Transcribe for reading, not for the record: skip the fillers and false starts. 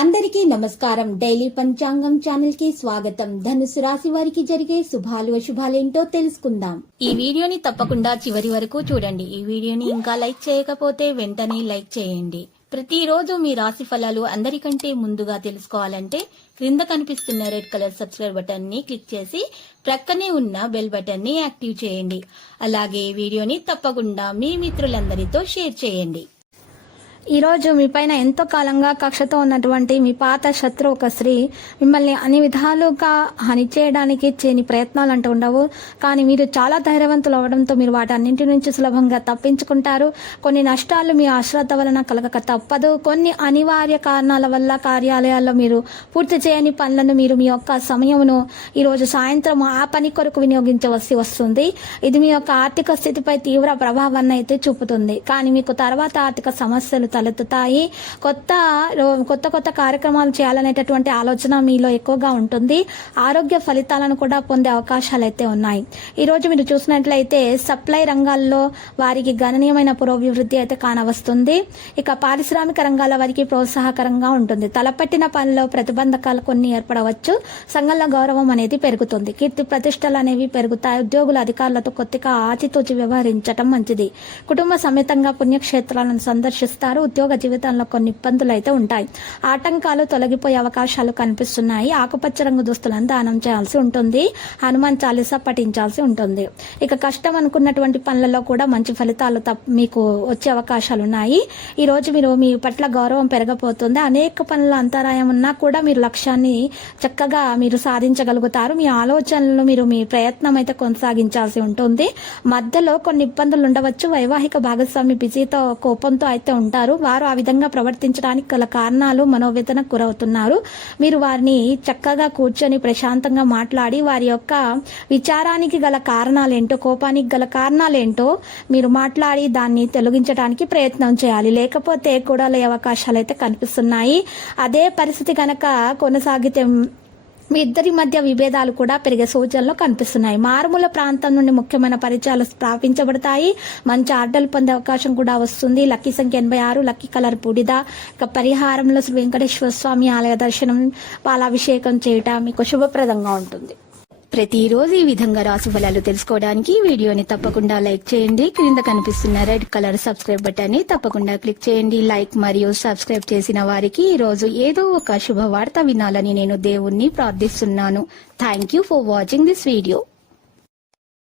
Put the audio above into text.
అందరికీ నమస్కారం. డైలీ పంచాంగం ఛానల్ కి స్వాగతం. ధనుసు రాశి వారికి జరిగే శుభాలు అశుభాలేంటో తెలుసుకుందాం. ఈ వీడియోని తప్పకుండా చివరి వరకు చూడండి. ఈ వీడియోని ఇంకా లైక్ చేయకపోతే వెంటనే లైక్ చేయండి. ప్రతిరోజు మీ రాశి ఫలాలు అందరికంటే ముందుగా తెలుసుకోవాలంటే క్రింద కనిపిస్తున్న రెడ్ కలర్ సబ్స్క్రైబ్ బటన్ ని క్లిక్ చేసి ప్రక్కనే ఉన్న బెల్ బటన్ ని యాక్టివ్ చేయండి. అలాగే వీడియోని తప్పకుండా మీ మిత్రులందరితో షేర్ చేయండి. ఈరోజు మీ పైన ఎంతో కాలంగా కక్షతో ఉన్నటువంటి మీ పాత శత్రు ఒక స్త్రీ మిమ్మల్ని అన్ని విధాలుగా హాని చేయడానికి చేయని ప్రయత్నాలు అంటూ ఉండవు. కానీ మీరు చాలా ధైర్యవంతులు అవడంతో మీరు వాటన్నింటి నుంచి సులభంగా తప్పించుకుంటారు. కొన్ని నష్టాలు మీ అశ్రద్ధ వలన కలగక తప్పదు. కొన్ని అనివార్య కారణాల వల్ల కార్యాలయాల్లో మీరు పూర్తి చేయని పనులను మీరు మీ యొక్క సమయమును ఈరోజు సాయంత్రం ఆ పని కొరకు వినియోగించవలసి వస్తుంది. ఇది మీ యొక్క ఆర్థిక స్థితిపై తీవ్ర ప్రభావాన్ని అయితే చూపుతుంది. కానీ మీకు తర్వాత ఆర్థిక సమస్యలు తలెత్తుతాయి. కొత్త కార్యక్రమాలు చేయాలనేటటువంటి ఆలోచన మీలో ఎక్కువగా ఉంటుంది. ఆరోగ్య ఫలితాలను కూడా పొందే అవకాశాలు అయితే ఉన్నాయి. ఈ రోజు మీరు చూసినట్లయితే సప్లై రంగాల్లో వారికి గణనీయమైన పురోభివృద్ధి అయితే కానవస్తుంది. ఇక పారిశ్రామిక రంగాల వారికి ప్రోత్సాహకరంగా ఉంటుంది. తలపెట్టిన పనిలో ప్రతిబంధకాలు కొన్ని ఏర్పడవచ్చు. సంఘంలో గౌరవం అనేది పెరుగుతుంది. కీర్తి ప్రతిష్టలు అనేవి పెరుగుతాయి. ఉద్యోగుల అధికారులతో కొద్దిగా ఆచితూచి వ్యవహరించడం మంచిది. కుటుంబ సమేతంగా పుణ్యక్షేత్రాలను సందర్శిస్తారు. ఉద్యోగ జీవితంలో కొన్ని ఇబ్బందులు అయితే ఉంటాయి. ఆటంకాలు తొలగిపోయే అవకాశాలు కనిపిస్తున్నాయి. ఆకుపచ్చ రంగు దుస్తులను దానం చేయాల్సి ఉంటుంది. హనుమాన్ చాలీసా పఠించాల్సి ఉంటుంది. ఇక కష్టం అనుకున్నటువంటి పనులలో కూడా మంచి ఫలితాలు మీకు వచ్చే అవకాశాలు ఉన్నాయి. ఈ రోజు మీరు మీ పట్ల గౌరవం పెరగబోతుంది. అనేక పనుల అంతరాయం ఉన్నా కూడా మీరు లక్ష్యాన్ని చక్కగా మీరు సాధించగలుగుతారు. మీ ఆలోచనలు మీరు మీ ప్రయత్నం అయితే కొనసాగించాల్సి ఉంటుంది. మధ్యలో కొన్ని ఇబ్బందులు ఉండవచ్చు. వైవాహిక భాగస్వామి బిజీతో కోపంతో అయితే ఉంటారు. వారు ఆ విధంగా ప్రవర్తించడానికి గల కారణాలు మనోవేదనకు గురవుతున్నారు. మీరు వారిని చక్కగా కూర్చొని ప్రశాంతంగా మాట్లాడి వారి యొక్క విచారానికి గల కారణాలేంటో, కోపానికి గల కారణాలేంటో మీరు మాట్లాడి దాన్ని తొలగించడానికి ప్రయత్నం చేయాలి. లేకపోతే కూడలే అవకాశాలు అయితే కనిపిస్తున్నాయి. అదే పరిస్థితి కనుక కొనసాగితే మీ ఇద్దరి మధ్య విభేదాలు కూడా పెరిగే సూచనలు కనిపిస్తున్నాయి. మారుమూల ప్రాంతం నుండి ముఖ్యమైన పరిచయాలు స్థాపించబడతాయి. మంచి ఆర్డర్లు పొందే అవకాశం కూడా వస్తుంది. లక్కీ సంఖ్య 86, లక్కీ కలర్ బూడిద. ఇక పరిహారంలో శ్రీ వెంకటేశ్వర స్వామి ఆలయ దర్శనం, పాలాభిషేకం చేయటం మీకు శుభప్రదంగా ఉంటుంది. ప్రతిరోజు ఈ విధంగా రాశి ఫలాలు తెలుసుకోవడానికి వీడియోని తప్పకుండా లైక్ చేయండి. క్రింద కనిపిస్తున్న రెడ్ కలర్ సబ్స్క్రైబ్ బటన్ ని తప్పకుండా క్లిక్ చేయండి. లైక్ మరియు సబ్స్క్రైబ్ చేసిన వారికి ఈ రోజు ఏదో ఒక శుభవార్త వినాలని నేను దేవుణ్ణి ప్రార్థిస్తున్నాను. Thank you for watching this video.